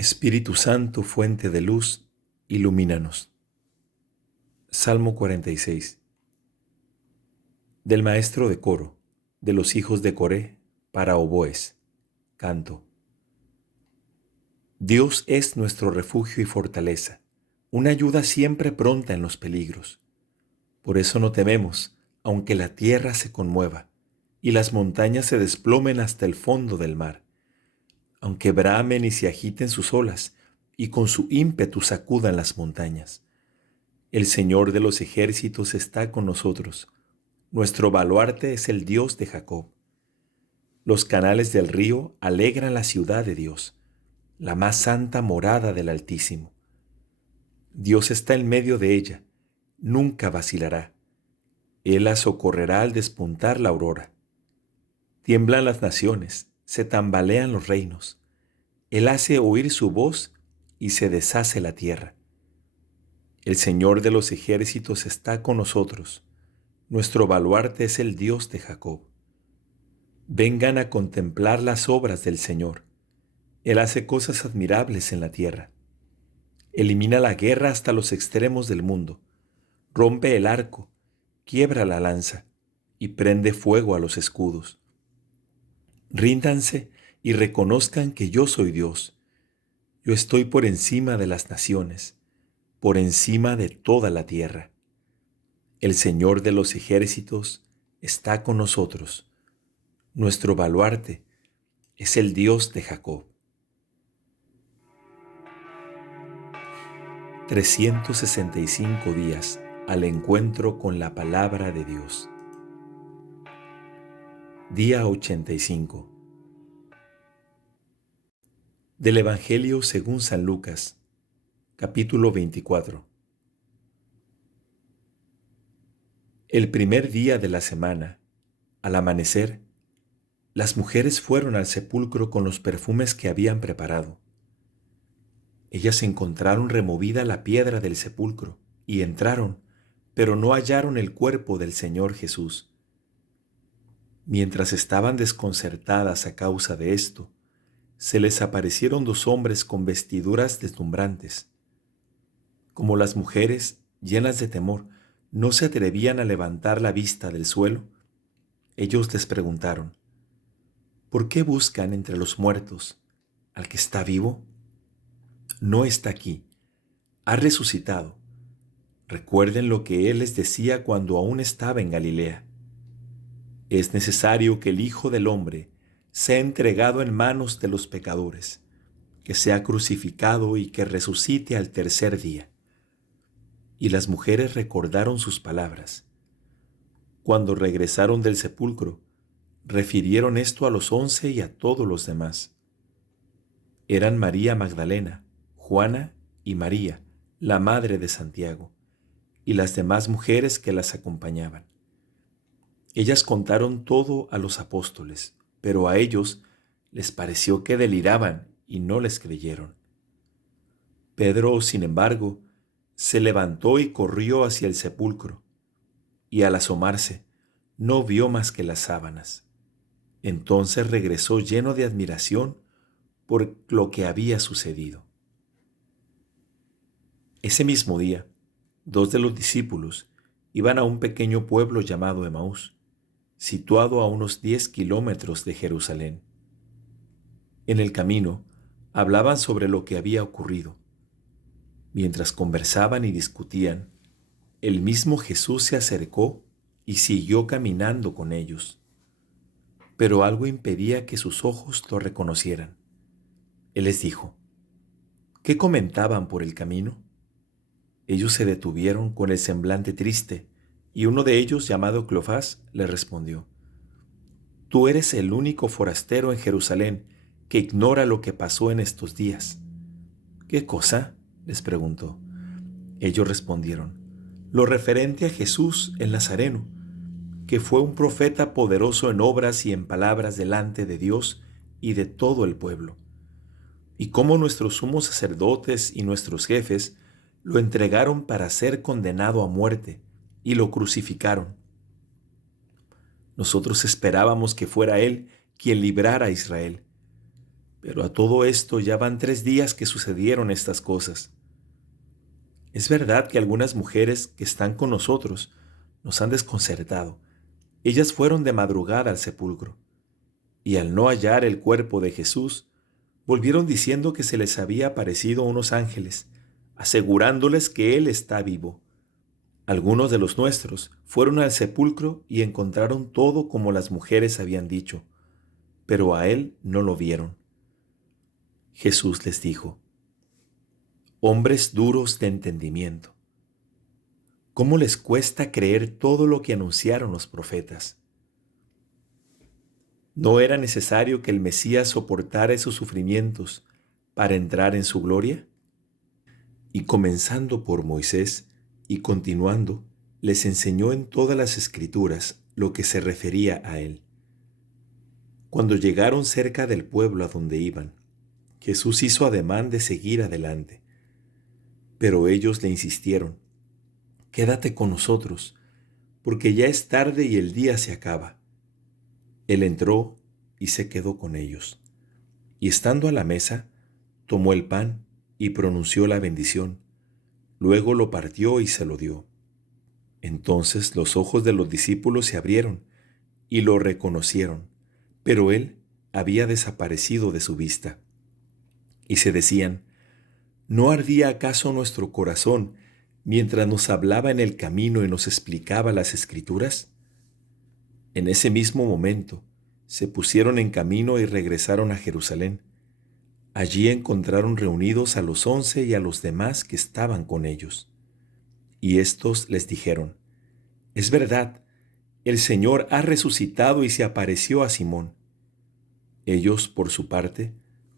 Espíritu Santo, fuente de luz, ilumínanos. Salmo 46. Del maestro de coro, de los hijos de Coré, para oboes. Canto. Dios es nuestro refugio y fortaleza, una ayuda siempre pronta en los peligros. Por eso no tememos, aunque la tierra se conmueva, y las montañas se desplomen hasta el fondo del mar. Aunque bramen y se agiten sus olas, y con su ímpetu sacudan las montañas. El Señor de los ejércitos está con nosotros. Nuestro baluarte es el Dios de Jacob. Los canales del río alegran la ciudad de Dios, la más santa morada del Altísimo. Dios está en medio de ella, nunca vacilará. Él la socorrerá al despuntar la aurora. Tiemblan las naciones, se tambalean los reinos. Él hace oír su voz y se deshace la tierra. El Señor de los ejércitos está con nosotros. Nuestro baluarte es el Dios de Jacob. Vengan a contemplar las obras del Señor. Él hace cosas admirables en la tierra. Elimina la guerra hasta los extremos del mundo. Rompe el arco, quiebra la lanza y prende fuego a los escudos. Ríndanse y reconozcan que yo soy Dios. Yo estoy por encima de las naciones, por encima de toda la tierra. El Señor de los ejércitos está con nosotros. Nuestro baluarte es el Dios de Jacob. 365 días al encuentro con la palabra de Dios. Día 85. Del Evangelio según San Lucas, capítulo 24. El primer día de la semana, al amanecer, las mujeres fueron al sepulcro con los perfumes que habían preparado. Ellas encontraron removida la piedra del sepulcro y entraron, pero no hallaron el cuerpo del Señor Jesús. Mientras estaban desconcertadas a causa de esto, se les aparecieron dos hombres con vestiduras deslumbrantes. Como las mujeres, llenas de temor, no se atrevían a levantar la vista del suelo, ellos les preguntaron: ¿por qué buscan entre los muertos al que está vivo? No está aquí, ha resucitado. Recuerden lo que Él les decía cuando aún estaba en Galilea. Es necesario que el Hijo del Hombre sea entregado en manos de los pecadores, que sea crucificado y que resucite al tercer día. Y las mujeres recordaron sus palabras. Cuando regresaron del sepulcro, refirieron esto a los 11 y a todos los demás. Eran María Magdalena, Juana y María, la madre de Santiago, y las demás mujeres que las acompañaban. Ellas contaron todo a los apóstoles, pero a ellos les pareció que deliraban y no les creyeron. Pedro, sin embargo, se levantó y corrió hacia el sepulcro, y al asomarse, no vio más que las sábanas. Entonces regresó lleno de admiración por lo que había sucedido. Ese mismo día, dos de los discípulos iban a un pequeño pueblo llamado Emaús, situado a unos 10 kilómetros de Jerusalén. En el camino, hablaban sobre lo que había ocurrido. Mientras conversaban y discutían, el mismo Jesús se acercó y siguió caminando con ellos. Pero algo impedía que sus ojos lo reconocieran. Él les dijo: ¿qué comentaban por el camino? Ellos se detuvieron con el semblante triste, y uno de ellos, llamado Cleofás, le respondió: Tú eres el único forastero en Jerusalén que ignora lo que pasó en estos días. ¿Qué cosa?, les preguntó. Ellos respondieron: lo referente a Jesús el Nazareno, que fue un profeta poderoso en obras y en palabras delante de Dios y de todo el pueblo. Y cómo nuestros sumos sacerdotes y nuestros jefes lo entregaron para ser condenado a muerte y lo crucificaron. Nosotros esperábamos que fuera Él quien librara a Israel. Pero a todo esto ya van 3 días que sucedieron estas cosas. Es verdad que algunas mujeres que están con nosotros nos han desconcertado. Ellas fueron de madrugada al sepulcro, y al no hallar el cuerpo de Jesús, volvieron diciendo que se les había aparecido unos ángeles, asegurándoles que Él está vivo. Algunos de los nuestros fueron al sepulcro y encontraron todo como las mujeres habían dicho, pero a Él no lo vieron. Jesús les dijo: hombres duros de entendimiento, ¿cómo les cuesta creer todo lo que anunciaron los profetas? ¿No era necesario que el Mesías soportara esos sufrimientos para entrar en su gloria? Y comenzando por Moisés y continuando, les enseñó en todas las Escrituras lo que se refería a él. Cuando llegaron cerca del pueblo a donde iban, Jesús hizo ademán de seguir adelante. Pero ellos le insistieron: quédate con nosotros, porque ya es tarde y el día se acaba. Él entró y se quedó con ellos. Y estando a la mesa, tomó el pan y pronunció la bendición. Luego lo partió y se lo dio. Entonces los ojos de los discípulos se abrieron y lo reconocieron, pero él había desaparecido de su vista. Y se decían: ¿no ardía acaso nuestro corazón mientras nos hablaba en el camino y nos explicaba las Escrituras? En ese mismo momento se pusieron en camino y regresaron a Jerusalén. Allí encontraron reunidos a los 11 y a los demás que estaban con ellos. Y éstos les dijeron: es verdad, el Señor ha resucitado y se apareció a Simón. Ellos, por su parte,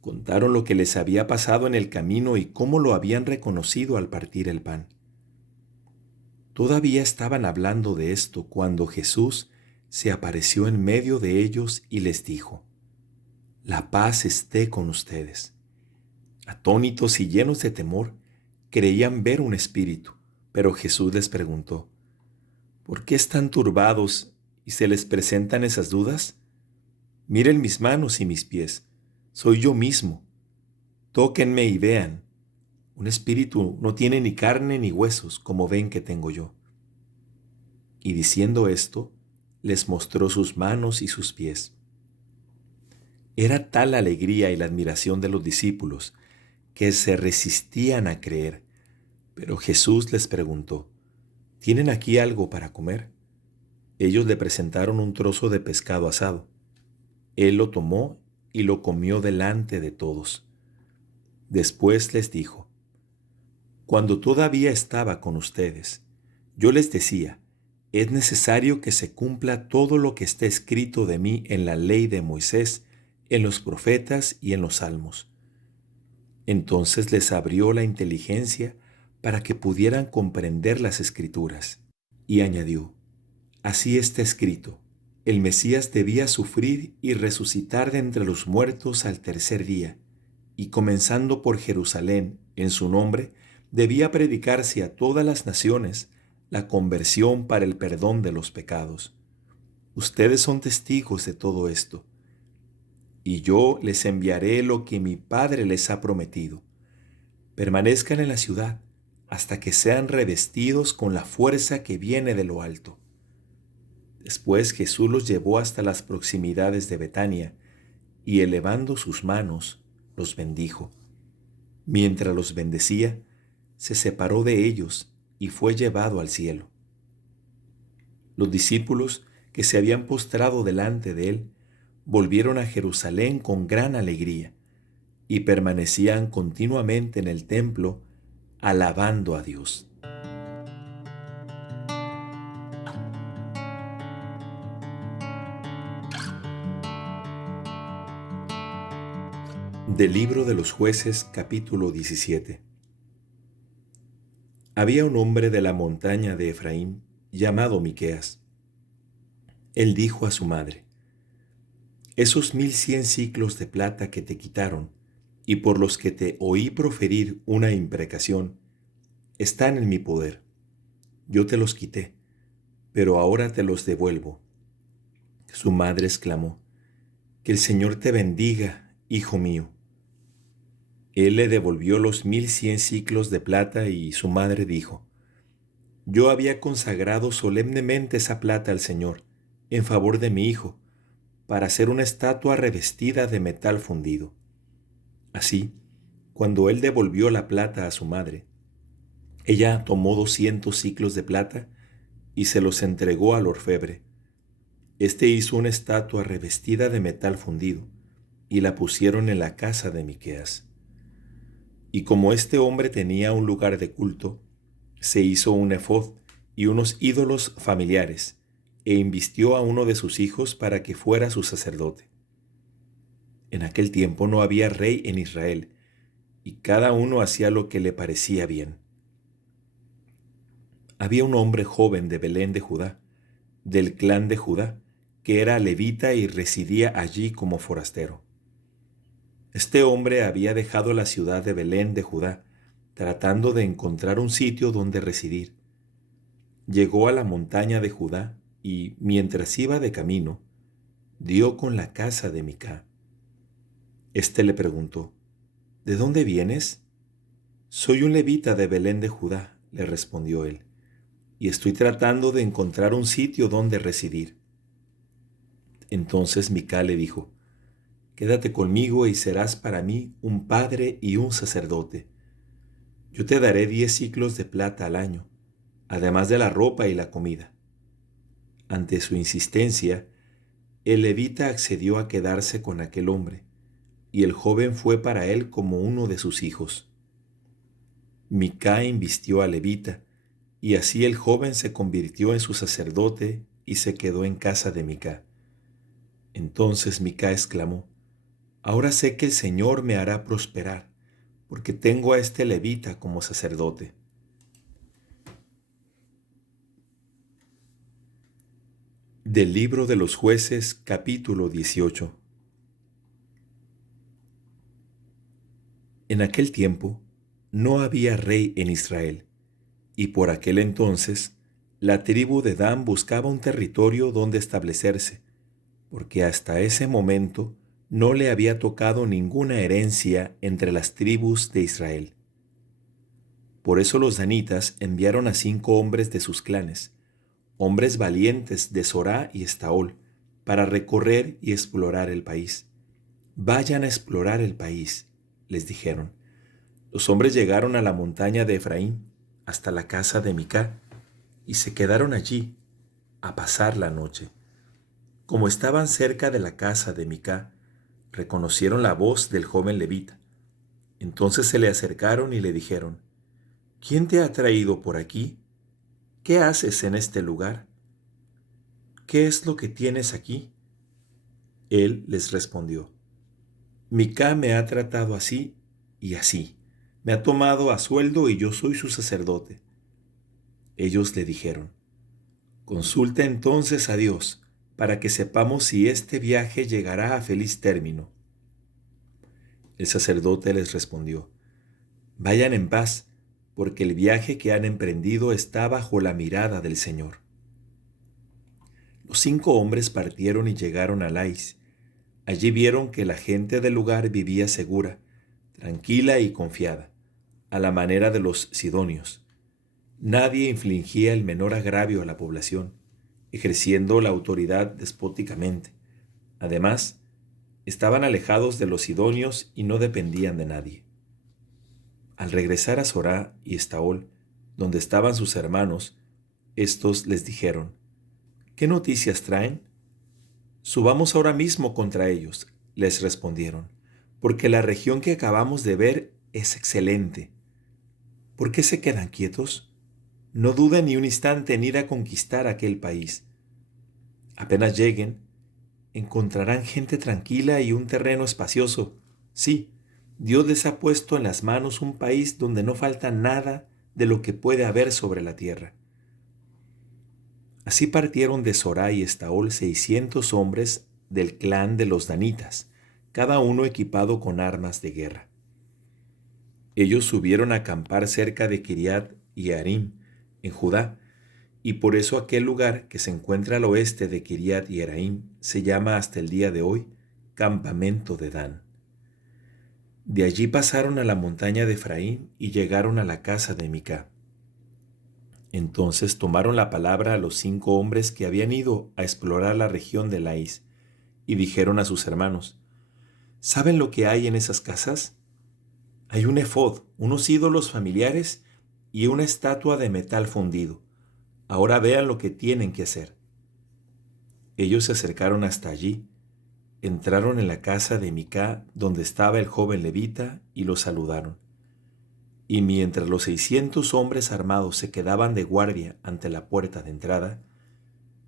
contaron lo que les había pasado en el camino y cómo lo habían reconocido al partir el pan. Todavía estaban hablando de esto cuando Jesús se apareció en medio de ellos y les dijo: la paz esté con ustedes. Atónitos y llenos de temor, creían ver un espíritu, pero Jesús les preguntó: ¿por qué están turbados y se les presentan esas dudas? Miren mis manos y mis pies, soy yo mismo. Tóquenme y vean. Un espíritu no tiene ni carne ni huesos, como ven que tengo yo. Y diciendo esto, les mostró sus manos y sus pies. Era tal la alegría y la admiración de los discípulos que se resistían a creer. Pero Jesús les preguntó: ¿tienen aquí algo para comer? Ellos le presentaron un trozo de pescado asado. Él lo tomó y lo comió delante de todos. Después les dijo: cuando todavía estaba con ustedes, yo les decía: es necesario que se cumpla todo lo que está escrito de mí en la ley de Moisés, en los profetas y en los salmos. Entonces les abrió la inteligencia para que pudieran comprender las Escrituras. Y añadió: así está escrito, el Mesías debía sufrir y resucitar de entre los muertos al tercer día, y comenzando por Jerusalén, en su nombre, debía predicarse a todas las naciones la conversión para el perdón de los pecados. Ustedes son testigos de todo esto. Y yo les enviaré lo que mi Padre les ha prometido. Permanezcan en la ciudad hasta que sean revestidos con la fuerza que viene de lo alto. Después Jesús los llevó hasta las proximidades de Betania y elevando sus manos, los bendijo. Mientras los bendecía, se separó de ellos y fue llevado al cielo. Los discípulos que se habían postrado delante de él volvieron a Jerusalén con gran alegría y permanecían continuamente en el templo alabando a Dios. Del libro de los Jueces, capítulo 17. Había un hombre de la montaña de Efraín llamado Miqueas. Él dijo a su madre: esos 1100 siclos de plata que te quitaron y por los que te oí proferir una imprecación, están en mi poder. Yo te los quité, pero ahora te los devuelvo. Su madre exclamó: que el Señor te bendiga hijo mío. Él le devolvió los 1100 siclos de plata y su madre dijo, yo había consagrado solemnemente esa plata al Señor en favor de mi hijo, para hacer una estatua revestida de metal fundido. Así, cuando él devolvió la plata a su madre, ella tomó 200 siclos de plata y se los entregó al orfebre. Este hizo una estatua revestida de metal fundido y la pusieron en la casa de Miqueas. Y como este hombre tenía un lugar de culto, se hizo un efod y unos ídolos familiares, e invistió a uno de sus hijos para que fuera su sacerdote. En aquel tiempo no había rey en Israel, y cada uno hacía lo que le parecía bien. Había un hombre joven de Belén de Judá, del clan de Judá, que era levita y residía allí como forastero. Este hombre había dejado la ciudad de Belén de Judá, tratando de encontrar un sitio donde residir. Llegó a la montaña de Judá y, mientras iba de camino, dio con la casa de Micá. Este le preguntó, ¿de dónde vienes? Soy un levita de Belén de Judá, le respondió él, y estoy tratando de encontrar un sitio donde residir. Entonces Micá le dijo, quédate conmigo y serás para mí un padre y un sacerdote. Yo te daré 10 siclos de plata al año, además de la ropa y la comida. Ante su insistencia, el levita accedió a quedarse con aquel hombre, y el joven fue para él como uno de sus hijos. Micá invistió al levita, y así el joven se convirtió en su sacerdote y se quedó en casa de Micá. Entonces Micá exclamó, ahora sé que el Señor me hará prosperar, porque tengo a este levita como sacerdote. Del libro de los Jueces, capítulo 18. En aquel tiempo no había rey en Israel, y por aquel entonces la tribu de Dan buscaba un territorio donde establecerse, porque hasta ese momento no le había tocado ninguna herencia entre las tribus de Israel. Por eso los danitas enviaron a 5 hombres de sus clanes, hombres valientes de Sorá y Estaol, para recorrer y explorar el país. Vayan a explorar el país, les dijeron. Los hombres llegaron a la montaña de Efraín, hasta la casa de Micá, y se quedaron allí a pasar la noche. Como estaban cerca de la casa de Micá, reconocieron la voz del joven levita. Entonces se le acercaron y le dijeron, ¿quién te ha traído por aquí? ¿Qué haces en este lugar? ¿Qué es lo que tienes aquí? Él les respondió, Micá me ha tratado así y así. Me ha tomado a sueldo y yo soy su sacerdote. Ellos le dijeron, consulta entonces a Dios, para que sepamos si este viaje llegará a feliz término. El sacerdote les respondió, vayan en paz, porque el viaje que han emprendido está bajo la mirada del Señor. Los 5 hombres partieron y llegaron a Lais. Allí vieron que la gente del lugar vivía segura, tranquila y confiada, a la manera de los sidonios. Nadie infligía el menor agravio a la población, ejerciendo la autoridad despóticamente. Además, estaban alejados de los sidonios y no dependían de nadie. Al regresar a Sorá y Estaol, donde estaban sus hermanos, estos les dijeron, ¿qué noticias traen? Subamos ahora mismo contra ellos, les respondieron, porque la región que acabamos de ver es excelente. ¿Por qué se quedan quietos? No duden ni un instante en ir a conquistar aquel país. Apenas lleguen, encontrarán gente tranquila y un terreno espacioso. Sí, Dios les ha puesto en las manos un país donde no falta nada de lo que puede haber sobre la tierra. Así partieron de Sorá y Estaol 600 hombres del clan de los danitas, cada uno equipado con armas de guerra. Ellos subieron a acampar cerca de Kiriat Yearim, en Judá, y por eso aquel lugar que se encuentra al oeste de Kiriat Yearim se llama hasta el día de hoy Campamento de Dan. De allí pasaron a la montaña de Efraín y llegaron a la casa de Micá. Entonces tomaron la palabra a los 5 hombres que habían ido a explorar la región de Laís, y dijeron a sus hermanos: ¿Saben lo que hay en esas casas? Hay un efod, unos ídolos familiares y una estatua de metal fundido. Ahora vean lo que tienen que hacer. Ellos se acercaron hasta allí, entraron en la casa de Micá, donde estaba el joven levita, y lo saludaron. Y mientras los 600 hombres armados se quedaban de guardia ante la puerta de entrada,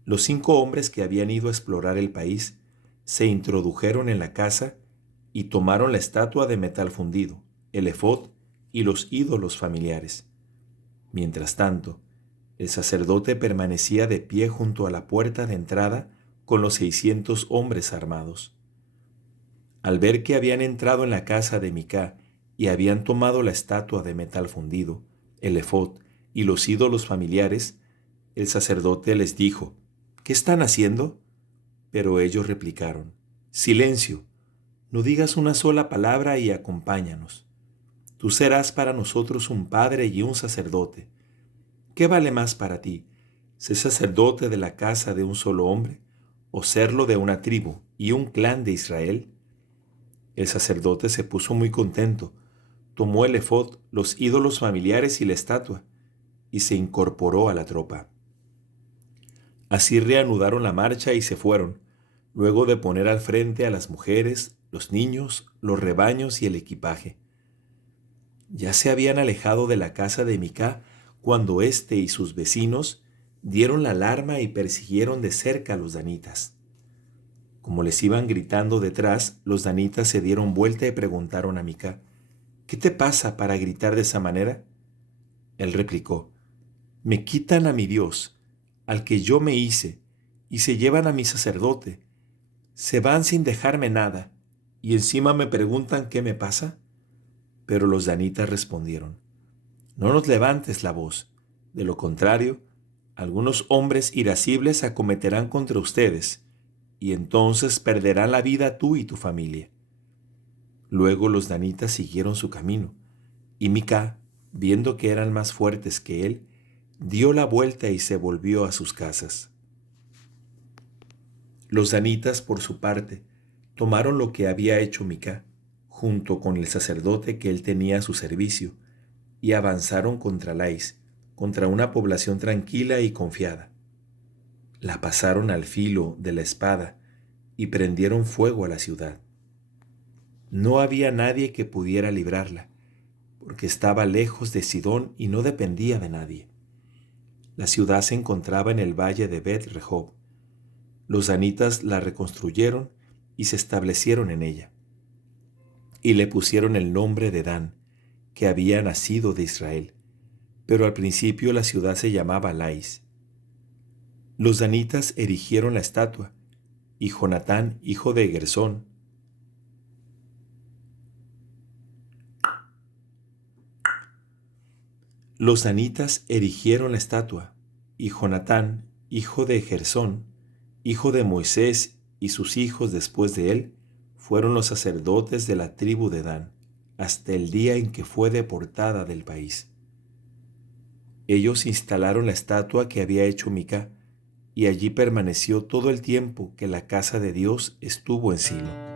los 5 hombres que habían ido a explorar el país se introdujeron en la casa y tomaron la estatua de metal fundido, el efod y los ídolos familiares. Mientras tanto, el sacerdote permanecía de pie junto a la puerta de entrada con los 600 hombres armados. Al ver que habían entrado en la casa de Micá y habían tomado la estatua de metal fundido, el efod y los ídolos familiares, el sacerdote les dijo: ¿Qué están haciendo? Pero ellos replicaron: Silencio, no digas una sola palabra y acompáñanos. Tú serás para nosotros un padre y un sacerdote. ¿Qué vale más para ti, ser sacerdote de la casa de un solo hombre, o serlo de una tribu y un clan de Israel? El sacerdote se puso muy contento, tomó el efod, los ídolos familiares y la estatua, y se incorporó a la tropa. Así reanudaron la marcha y se fueron, luego de poner al frente a las mujeres, los niños, los rebaños y el equipaje. Ya se habían alejado de la casa de Micá cuando éste y sus vecinos dieron la alarma y persiguieron de cerca a los danitas. Como les iban gritando detrás, los danitas se dieron vuelta y preguntaron a Micá: ¿Qué te pasa para gritar de esa manera? Él replicó: Me quitan a mi Dios, al que yo me hice, y se llevan a mi sacerdote. Se van sin dejarme nada, y encima me preguntan qué me pasa. Pero los danitas respondieron: No nos levantes la voz, de lo contrario, algunos hombres irascibles acometerán contra ustedes, y entonces perderán la vida tú y tu familia. Luego los danitas siguieron su camino, y Micá, viendo que eran más fuertes que él, dio la vuelta y se volvió a sus casas. Los danitas, por su parte, tomaron lo que había hecho Micá, junto con el sacerdote que él tenía a su servicio, y avanzaron contra Lais, contra una población tranquila y confiada. La pasaron al filo de la espada y prendieron fuego a la ciudad. No había nadie que pudiera librarla, porque estaba lejos de Sidón y no dependía de nadie. La ciudad se encontraba en el valle de Bet-Rehob. Los danitas la reconstruyeron y se establecieron en ella, y le pusieron el nombre de Dan, que había nacido de Israel, pero al principio la ciudad se llamaba Lais. Los danitas erigieron la estatua, y Jonatán, hijo de Gersón, Los danitas erigieron la estatua, y Jonatán, hijo de Gersón, hijo de Moisés, y sus hijos después de él, fueron los sacerdotes de la tribu de Dan, hasta el día en que fue deportada del país. Ellos instalaron la estatua que había hecho Micá, y allí permaneció todo el tiempo que la casa de Dios estuvo en Silo.